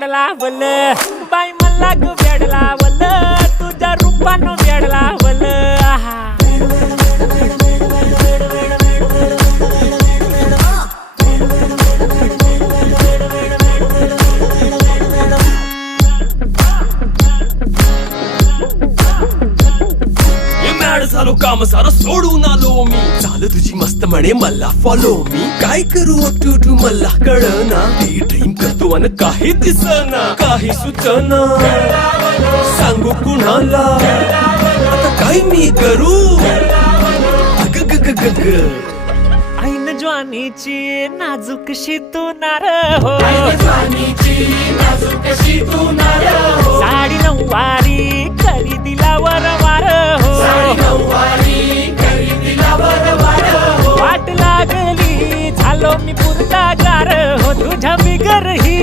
वेडला वल बाई मला ग वेडला वल तुझ्या रूपानं वेडला वल झालो काम सारं सोडून आलो मी चाल तुझी मस्त म्हणे मला फॉलो मी काय करू टू मला कळना ती ड्रीम करतो आणि काही दिसना काही सुचना सांगू कुणाला आता काय मी करू ऐन ज्वानीची नाजूकशी तू नार हो साडी नऊवारी करी दिला वरवार हो वाट लागली झालो मी पुरता गार हो तुझ्या बिगर ही